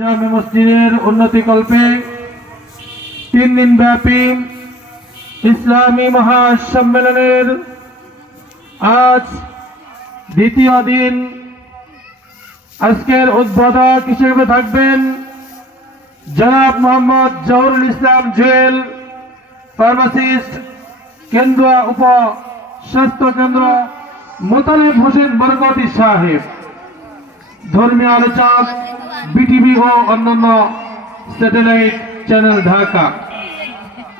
জামে মসজিদের উন্নতিকল্পে 3 দিন ব্যাপী ইসলামী মহাসম্মেলনের আজ দ্বিতীয় দিন। আজকের উদ্বোধক হিসেবে থাকবেন জনাব মোহাম্মদ জহুরুল ইসলাম জুয়েল, ফার্মাসিস্ট, কেন্দ্রীয় উপ স্বাস্থ্য কেন্দ্র মোতালেব হোসেন বরকতি সাহেব, ধর্মীয় আলোচক, বিটিভি ও অন্যান্য স্যাটেলাইট চ্যানেল ঢাকা।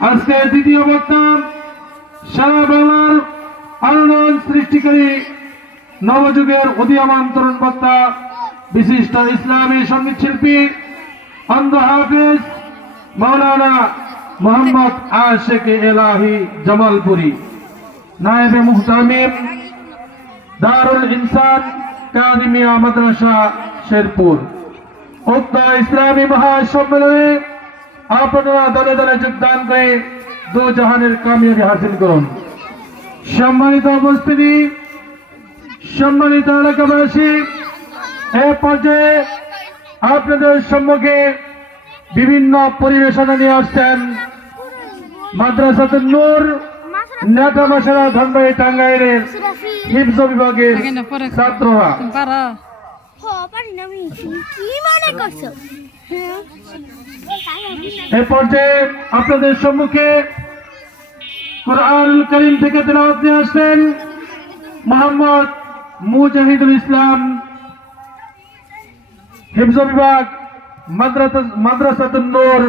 আজকের দ্বিতীয় বক্তা সারা বাংলার আলোড়ন সৃষ্টিকারী নবযুগের উদীয়মান তরুণ বক্তা, বিশিষ্ট ইসলামী সঙ্গীত শিল্পী অন্ধ হাফেজ মাওলানা মোহাম্মদ আশিক এলাহি জামালপুরি, নায়েবে মুহতামিম দারুল ইনসান কাদিমিয়া মাদ্রাসা শেরপুর। উক্ত ইসলামী মহাসম্মেলনে আপনারা দলে দলে যোগদান করে দু জাহানের কামিয়াবি হাসিল করুন। সম্মানিত উপস্থিতি, সম্মানিত এলাকাবাসী, এ পর্যায়ে আপনাদের সম্মুখে বিভিন্ন পরিবেশনা নিয়ে আসছেন মাদ্রাসাতুন নূর নেতামাশারা ধনবাড়ি টাঙ্গাইলের হিফজ বিভাগের ছাত্ররা। এ পর্যায়ে আপনাদের সম্মুখে কুরআনুল কারীম থেকে তেলাওয়াত নিয়ে আসছেন মোহাম্মদ মুজাহিদুল ইসলাম, হিফজ বিভাগ মাদ্রাসাতুন নূর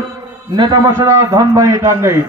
নেতামাশারা ধনবাড়ি টাঙ্গাইল।